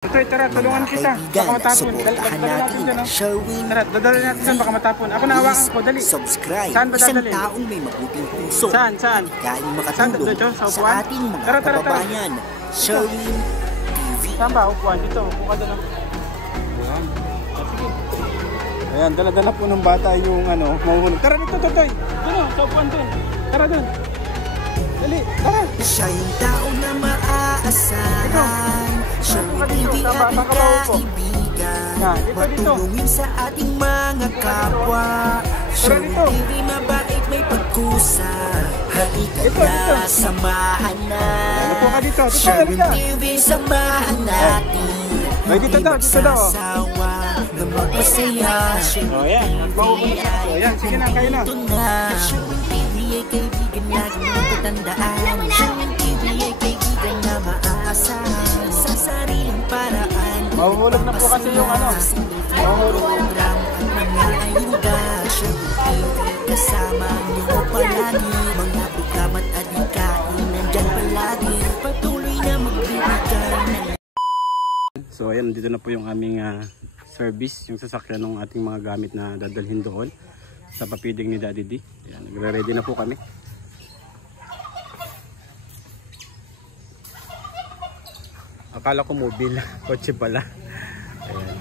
Toy, tara, tulungan kita. Baka matapon. Suportahan natin ang Sherwin. Tara, dadala natin dyan, baka matapon. Ako nahawakan ko, dali. Subscribe. Saan ba dadali? Isang taong may mabuting puso. Saan? Galing makatulong sa ating mga kababayan. Sherwin TV. Saan ba? Upuan. Dito, upo ka doon. Ayan. Sige. Ayan, dala-dala po ng bata yung mahuhulog. Tara dito, Toy. Doon, sa upuan doon. Tara doon. Dali, tara. Siya yung tao na maaasahan. Sherwin TV ating kaibigan. Matulungin sa ating mga kapwa. Sherwin TV mabait may pagkusa. Halika na, samahan na. Sherwin TV, samahan natin. Dito daw. Na magpasaya. Sherwin TV ay sige na, kayo na. Sherwin TV ay kaibigan laging matatandaan. Sherwin TV ay kaibigan na maaasahan. Sa sariling paraan. Mahuhulog na po kasi yung mahuhulog. Program at mga ayuda. Sherwin TV kasama niyo palagi. Mga program at adikain nandyan palagi. Patuloy na magbibigay. So ayan, dito na po yung aming service, yung sasakyan ng ating mga gamit na dadalhin doon sa papiding ni Daddy D. Ayan, nagre-ready na po kami. Akala ko mobile, kotse pala. Ayan.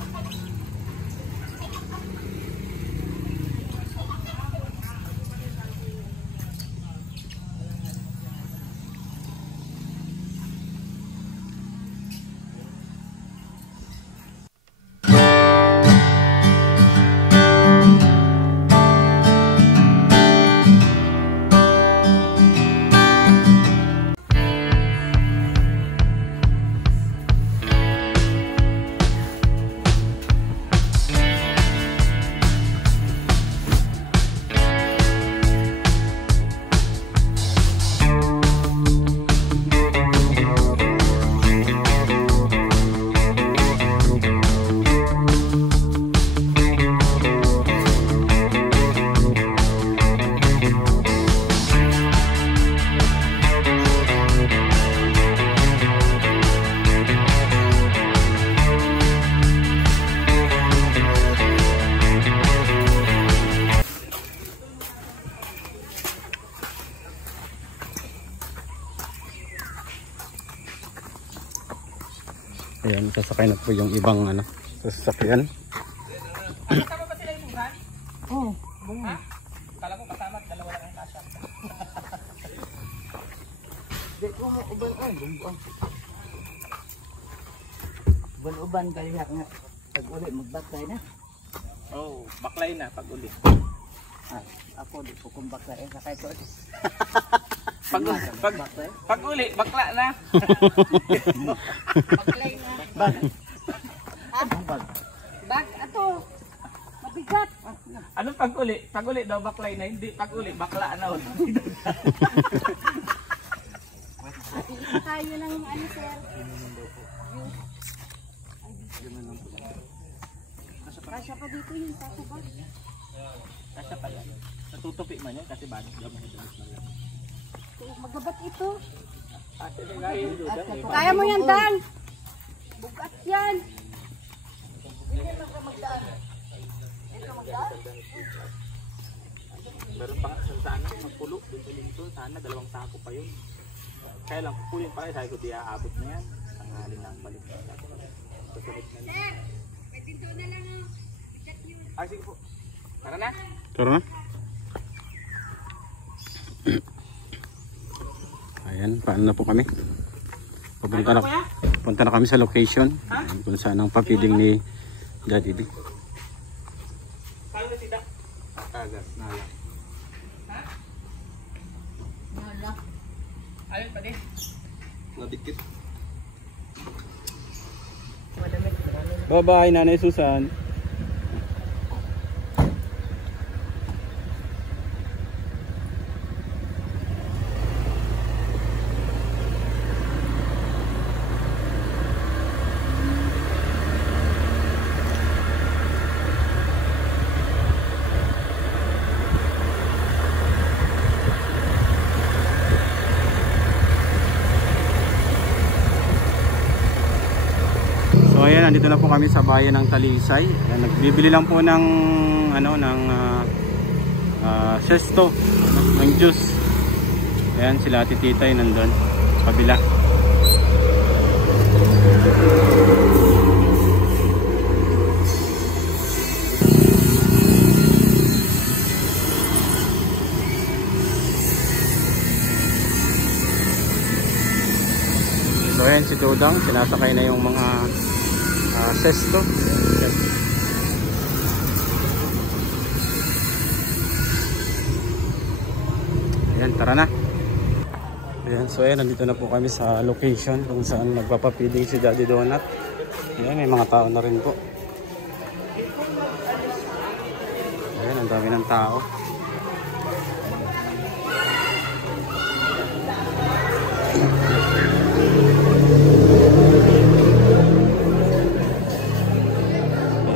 Ayan, sasakay na po yung ibang sasakyan. Kasama ba sila yung buhan? Oo. Ha? Kala ko kasama, dalawa lang ang kasya. Di ko mo uban ay bumbong. Uban kalihat nga. Pag uli magbaklay na. Oh, baklay na pag uli. Ako di ko kung baklay sakay ko. Pag uli, bakla na. Baklay na. Bag ato. Mabigat. Anong pag uli? Pag uli daw baklay na, hindi pag uli bakla na. Tayo ng sir. Kasya pa dito yung tatubag. Kasya pa yan. Natutupi man yan kasi bagay daw man ito. Magabat ito. Kaya Kaya mo yan, Dan. Bugat yan. Hindi lang ka magdaan. Hindi ka magdaan? meron pa nga sana magpulo dun sa lingso. Sana 2 sako pa yun. Kaya lang pupulin pa rin. Sabi ko di aabot na yan. Tanghalin na ang balik. Susunod na lang. May tinto na lang. Ay sige po. Tara na. Tara na. Ayan, paano na po kami? Punta na kami sa location kung saan ang papiding ni Daddy D. Kala na sida. Kagat, nala. Ha? Nala. Alin pa din? Nadikit. Bye-bye, Nanay Susan. ayan, nandito na po kami sa bayan ng Talisay. Ayan, nagbibili lang po ng sesto, ng juice. Ayan, sila Ate Titay nandun kabila. So ayan si Dodang, sinasakay na yung mga sesto. Ayan, tara na. Ayan, so ayan, nandito na po kami sa location kung saan magpapapiling si Daddy Donut. Ayan, may mga tao na rin po. Ayan, ang dami ng tao.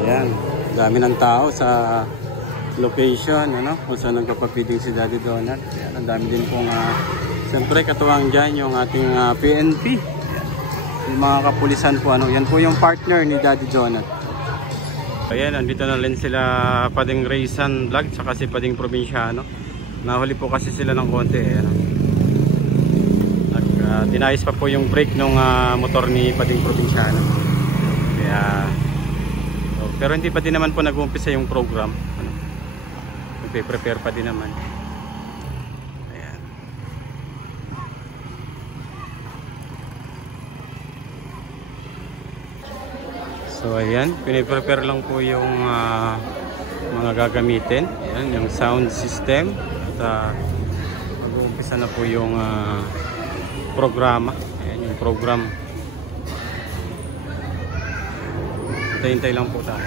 Ayan, dami ng tao sa location, ano, kung saan nagpapapiling si Daddy Donut. Ayan, ang dami din pong siyempre katuwang dyan yung ating PNP. Ayan. Yung mga kapulisan po, ano, yan po yung partner ni Daddy Donut. Ayan, nandito na rin sila Pading Raysan Vlog tsaka si Pading Probinsyano. Nahuli po kasi sila ng konti. Ayan. At tinayos pa po yung brake ng motor ni Pading Probinsyano. Kaya pero hindi pa din naman po nag-uumpisa yung program. Ano? Nagpe-prepare pa din naman. Ayan. So ayan, piniprepare lang po yung mga gagamitin. Ayan, yung sound system. At mag-uumpisa na po yung programa. Ayan, yung program. Hintay lang po tayo.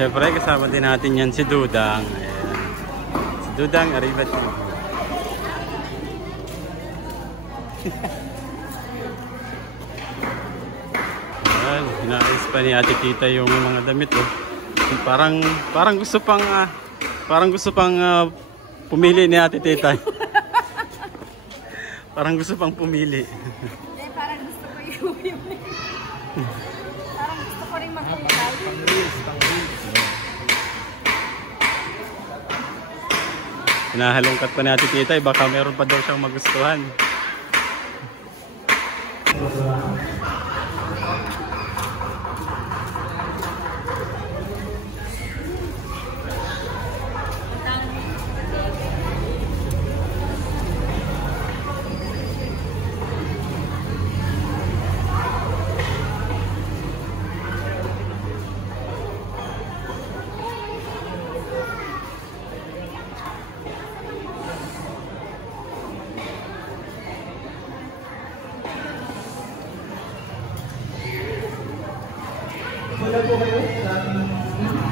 Siyempre kasama din natin yan si Dudang. Ayan. Si Dudang, arriba TV. Ayan, inaayos pa ni Ate Tita yung mga damit. Oh. Parang gusto pang pumili ni Ate Tita. Parang gusto pang pumili. Parang gusto ko yung parang gusto ko rin magpapalala. Hinahalongkat pa ni Ate Tita, baka meron pa daw siyang magustuhan. Wala po kayo sa ating